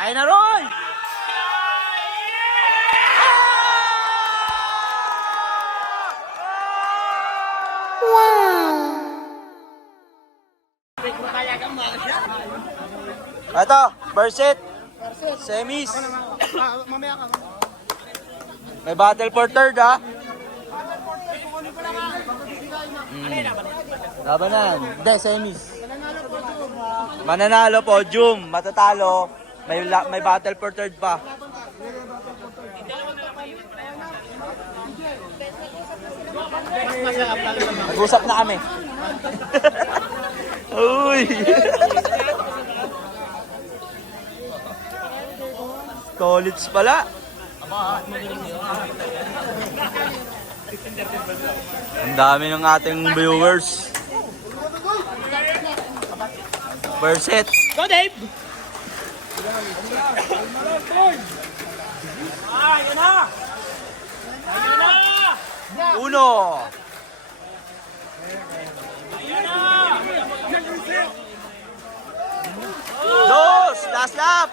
Ay na, Roy! Ito, first set. Semis. May battle for third, ha? Labanan. Hindi, semis. Mananalo, podium. Matatalo. May battle for third pa. Nag-usap na kami. Uy! College pala. Ang dami ng ating viewers. First set. Go, Dave! Yun na! Yun na! Uno. Yun na! Dos. Last lap.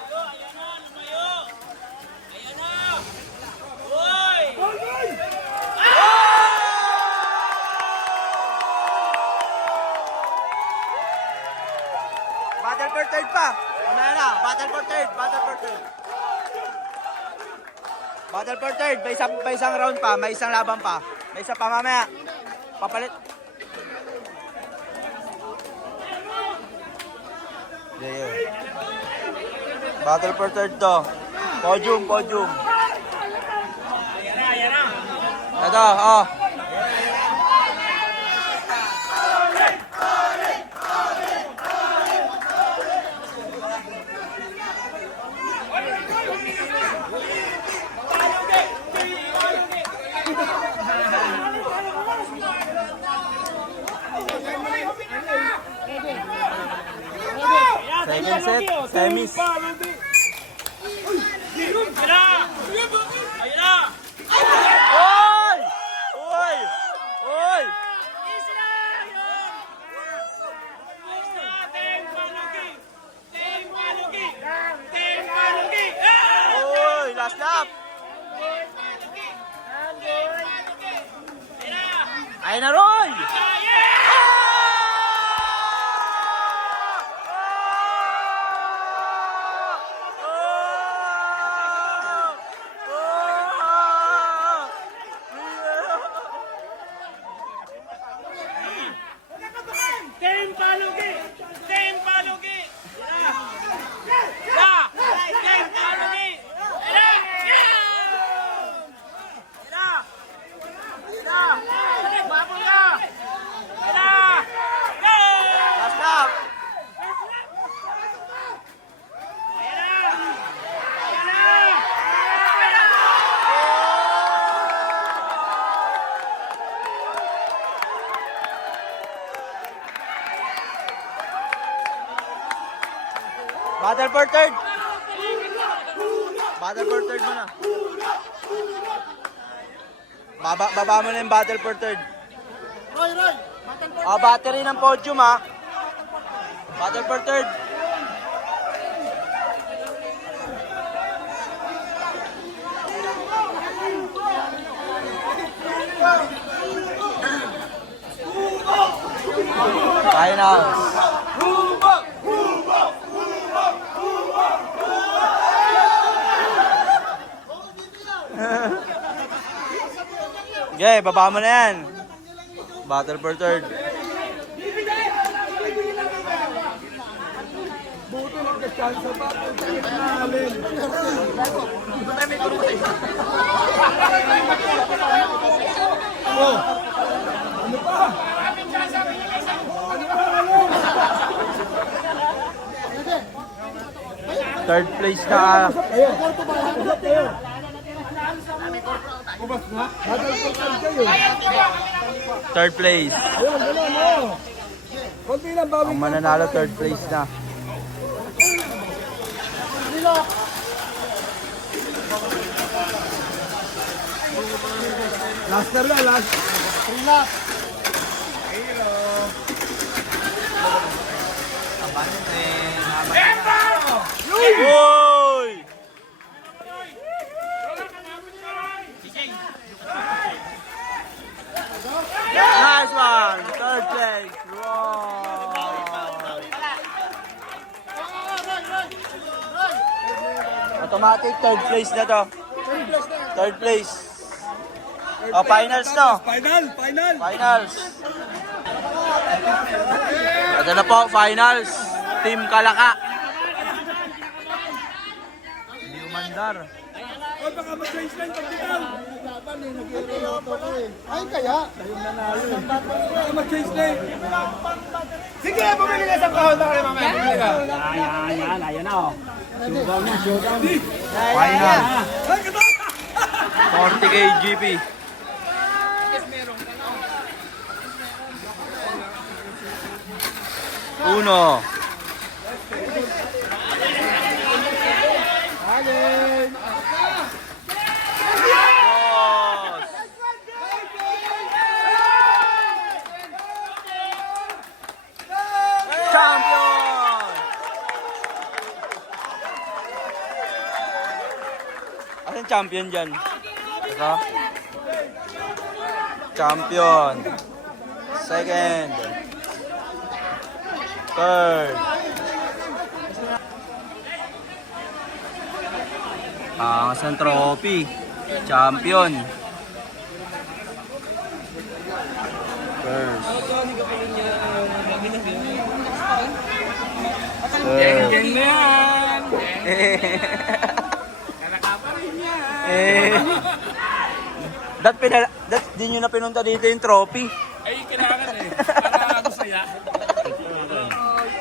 Battle for third pa. Mamaya na. Battle for third. Battle for third. Battle for third. May isang round pa. May isang laban pa. May isa pa mamaya. Papalit. Yeah. Battle for third to. Podium, podium. Ito, oh. Second set, semis. Oy! Oy! Oy! Oy! Last lap! Ay na, Roy! Last lap! Battle for third. Battle for third mo na. Baba mo na yung battle for third. Roy! Oh, battery ng podium, ha. Battle for third. Finals. Okay, baba mo na yan. Battle for third. Buto nagka-chance pa. Namin. Oh! Ano pa? Third place na. Third place. Konti lang bawi. Ang mananalo third place na. Last na lang, last. 3 laps. Uy! Automatic, third place na to. Third place. O, finals no? Final. Finals. Ito na po, finals. Team Kalaka. Hindi umandar. O, baka mag-change line pag bitaw. Ay, kaya? Baka mag-change line. Sige, bumili ka sa kahon na kayo mamaya. Bumili ka. Final. Ay, kata! 40K GP. Uno. Dos. Champion! Asan champion dyan? Ito? Champion. Second. Third. Asan trophy? Champion. First. Third. Dat di nyo na pinunta dito yung trophy.